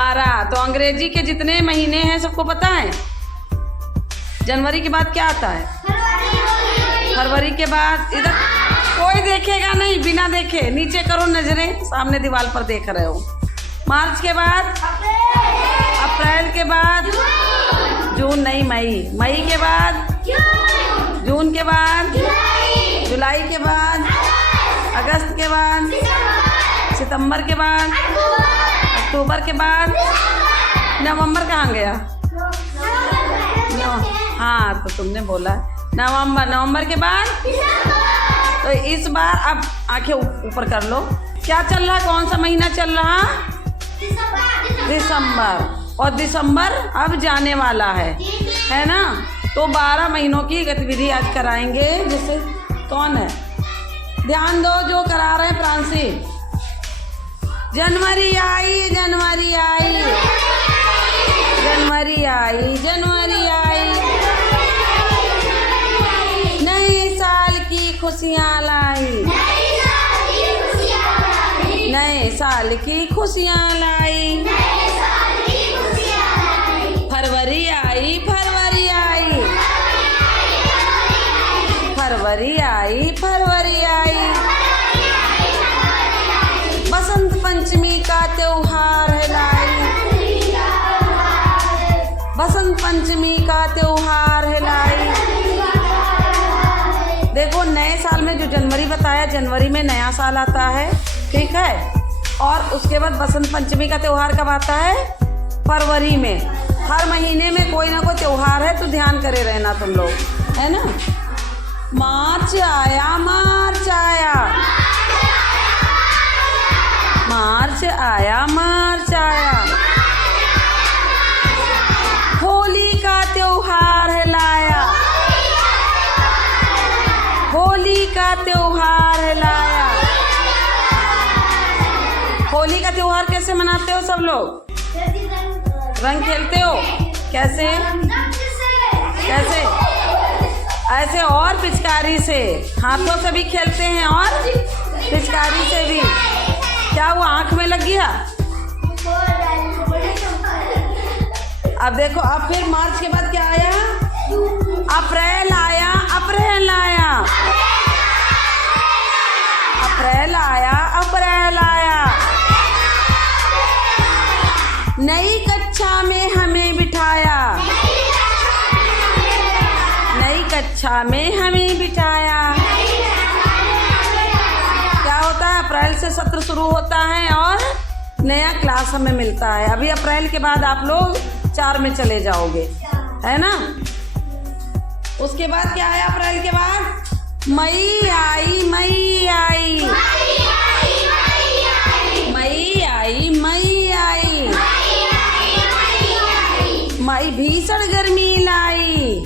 12। तो अंग्रेजी के जितने महीने हैं सबको पता है? जनवरी के बाद क्या आता है? फरवरी के बाद इधर कोई देखेगा नहीं, बिना देखे नीचे करो नजरें, सामने दीवार पर देख रहे हो। मार्च के बाद अप्रैल के बाद जून नहीं, मई के बाद जून के बाद जुलाई के बाद अगस्त के बाद सितंबर के बाद अक्टूबर के बाद नवंबर कहाँ गया? हाँ तो तुमने बोला नवंबर के बाद। तो इस बार अब आंखें ऊपर कर लो, क्या चल रहा? कौन सा महीना चल रहा? दिसंबर। और दिसंबर अब जाने वाला है ना? तो 12 महीनों की गतिविधि आज कराएंगे। जैसे कौन है, ध्यान दो जो करा रहे हैं प्रांशी। जनवरी आई, जनवरी आई, जनवरी आई, जनवरी आई, नए साल की खुशियाँ लाई, नए साल की खुशियाँ लाई। फरवरी आई, फरवरी आई, फरवरी आई, फरवरी आई। बसंत पंचमी का त्योहार है लाई, बसंत पंचमी का त्योहार है लाई। देखो नए साल में जो जनवरी बताया, जनवरी में नया साल आता है, ठीक है। और उसके बाद बसंत पंचमी का त्योहार कब आता है? फरवरी में। हर महीने में कोई ना कोई त्योहार है, तो ध्यान करे रहना तुम लोग, है ना। मार्च आया, मार्च आया, मार्च आया, मार्च आया। होली का त्योहार है लाया, होली का त्योहार है लाया। होली का त्योहार कैसे मनाते हो सब लोग? रंग खेलते हो? कैसे कैसे? ऐसे और पिचकारी से, हाथों से भी खेलते हैं और पिचकारी से भी। क्या हुआ, आंख में लग गया? अब देखो, अब फिर मार्च के बाद क्या आया? अप्रैल आया, अप्रैल आया, अप्रैल आया, अप्रैल आया। नई कक्षा में हमें बिठाया, नई कक्षा में हमें बिठाया। क्या होता है? अप्रैल से सत्र शुरू होता है और नया क्लास हमें मिलता है। अभी अप्रैल के बाद आप लोग 4 में चले जाओगे, है ना। उसके बाद क्या आया अप्रैल के बाद? मई आई, मई आई, मई आई, मई आई। मई भीषण गर्मी लाई,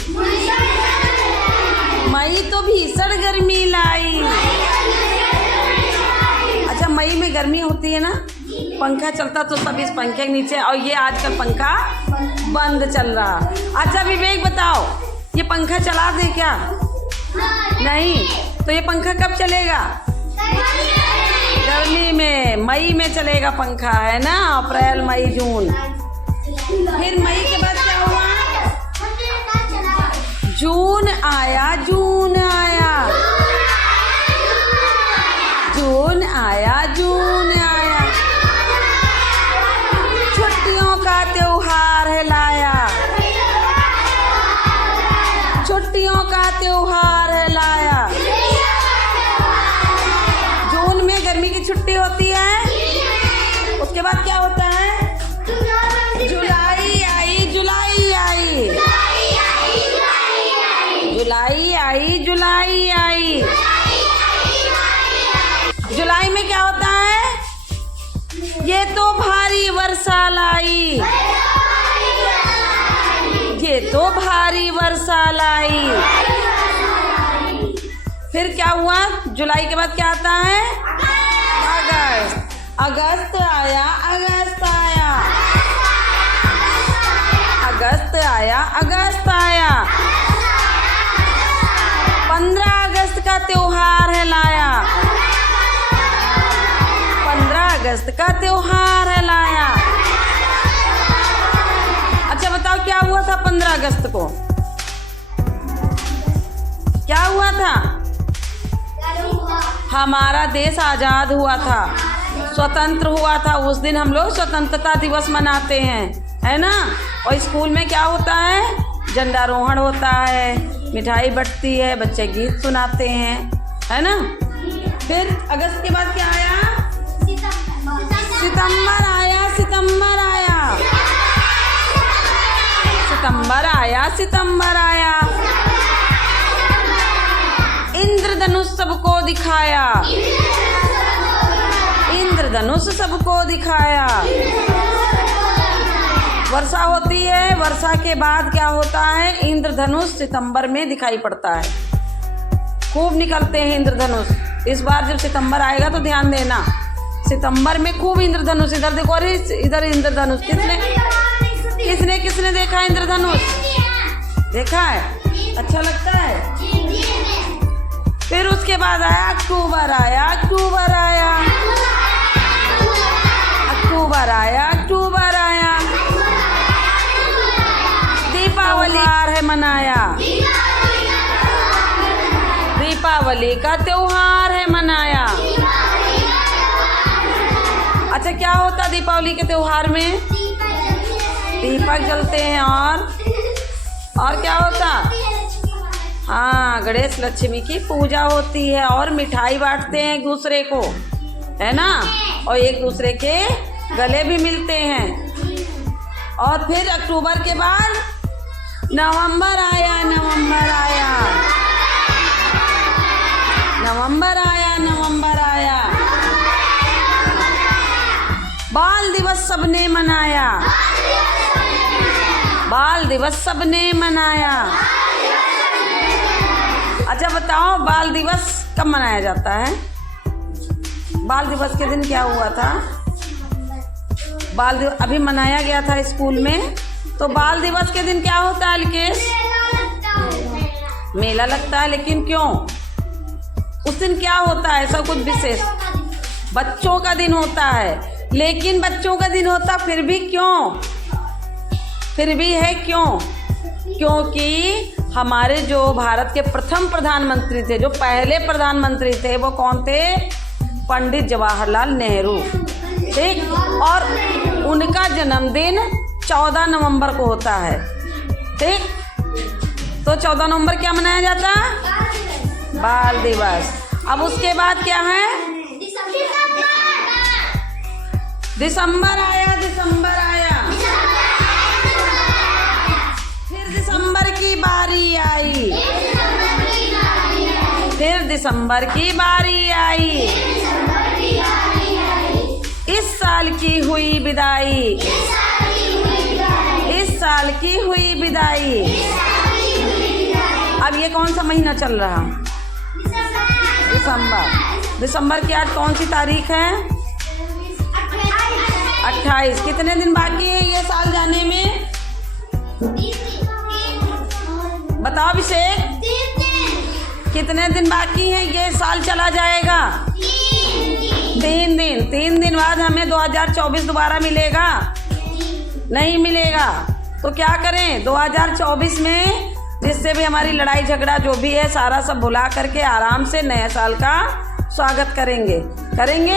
मई तो भीषण गर्मी लाई। अच्छा, मई में गर्मी होती है ना, पंखा चलता तो सब इस पंखे के नीचे, और ये आजकल पंखा बंद चल रहा। अच्छा विवेक बताओ, ये पंखा चला दे क्या? नहीं, तो ये पंखा कब चलेगा? गर्मी में, मई में चलेगा पंखा, है ना। अप्रैल, मई, जून। फिर मई के बाद क्या हुआ? जून आया, जून आया, जून आया, जून आया। छुट्टियों का त्योहार है लाया, छुट्टियों का त्योहार है लाया। जून में गर्मी की छुट्टी होती है। उसके बाद क्या होता है? जुलाई आई, जुलाई आई, जुलाई आई, जुलाई आई। जुलाई में क्या होता है? ये तो भारी वर्षा लाई, ये तो भारी वर्षा लाई। फिर क्या हुआ? जुलाई के बाद क्या आता है? अगस्त, अगस्त आया, अगस्त आया, अगस्त आया, अगस्त आया। 15 अगस्त का त्योहार है लाया, 15 अगस्त का त्योहार है लाया। हुआ था 15 अगस्त को? क्या हुआ था? हमारा देश आज़ाद हुआ था, स्वतंत्र हुआ था। उस दिन हम लोग स्वतंत्रता दिवस मनाते हैं, है ना। और स्कूल में क्या होता है? झंडारोहण होता है, मिठाई बंटती है, बच्चे गीत सुनाते हैं, है ना। फिर अगस्त के बाद क्या आया? सितंबर आया। सितंबर आया। सितंबर आया। सितंबर आया। इंद्रधनुष सबको दिखाया। इंद्रधनुष सबको दिखाया। वर्षा होती है, वर्षा के बाद क्या होता है? इंद्रधनुष सितंबर में दिखाई पड़ता है, खूब निकलते हैं इंद्रधनुष। इस बार जब सितंबर आएगा तो ध्यान देना, सितंबर में खूब इंद्रधनुष। इधर देखो, अरे इधर इंद्रधनुष। किसने किसने देखा इंद्रधनुष? देखा है? अच्छा लगता है। फिर उसके बाद आया अक्टूबर आया। अक्टूबर आया। अक्टूबर आया। अक्टूबर आया। दीपावली है मनाया। दीपावली का त्योहार है मनाया। अच्छा, क्या होता दीपावली के त्योहार में? दीपक जलते हैं और क्या होता? हाँ, गणेश लक्ष्मी की पूजा होती है और मिठाई बांटते हैं एक दूसरे को, है ना। और एक दूसरे के गले भी मिलते हैं। और फिर अक्टूबर के बाद नवंबर आया। नवंबर आया। नवंबर आया। नवंबर आया। बाल दिवस सबने मनाया। बाल दिवस सबने मनाया। अच्छा बताओ, बाल दिवस कब मनाया जाता है? बाल दिवस के दिन क्या हुआ था? बाल दिवस अभी मनाया गया था स्कूल में। तो बाल दिवस के दिन क्या होता है अल्केश? मेला लगता है। लेकिन क्यों? उस दिन क्या होता है? सब कुछ विशेष, बच्चों का दिन होता है। लेकिन बच्चों का दिन होता फिर भी क्यों? फिर भी है क्यों? क्योंकि हमारे जो भारत के प्रथम प्रधानमंत्री थे, जो पहले प्रधानमंत्री थे, वो कौन थे? पंडित जवाहरलाल नेहरू, ठीक। और उनका जन्मदिन 14 नवंबर को होता है, ठीक। तो 14 नवंबर क्या मनाया जाता? बाल दिवस। अब उसके बाद क्या है? दिसंबर आया। दिसंबर आया। फिर दिसंबर की बारी आई। फिर दिसंबर की बारी आई। इस साल की हुई विदाई। इस साल की हुई विदाई। अब ये कौन सा महीना चल रहा? दिसंबर। दिसंबर की आज कौन सी तारीख है? 28। कितने दिन बाकी है ये साल जाने में? बताओ अभिषेक, कितने दिन बाकी हैं? ये साल चला जाएगा 3 दिन। 3 दिन बाद हमें 2024 दोबारा मिलेगा? नहीं मिलेगा। तो क्या करें 2024 में? जिससे भी हमारी लड़ाई झगड़ा जो भी है सारा सब भुला करके आराम से नए साल का स्वागत करेंगे। करेंगे?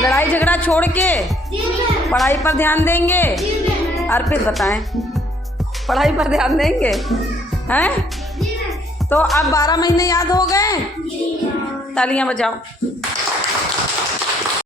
लड़ाई झगड़ा छोड़ के पढ़ाई पर ध्यान देंगे। अर्पित बताएं, पढ़ाई पर ध्यान देंगे? हैं? तो अब 12 महीने याद हो गए? तालियां बजाओ।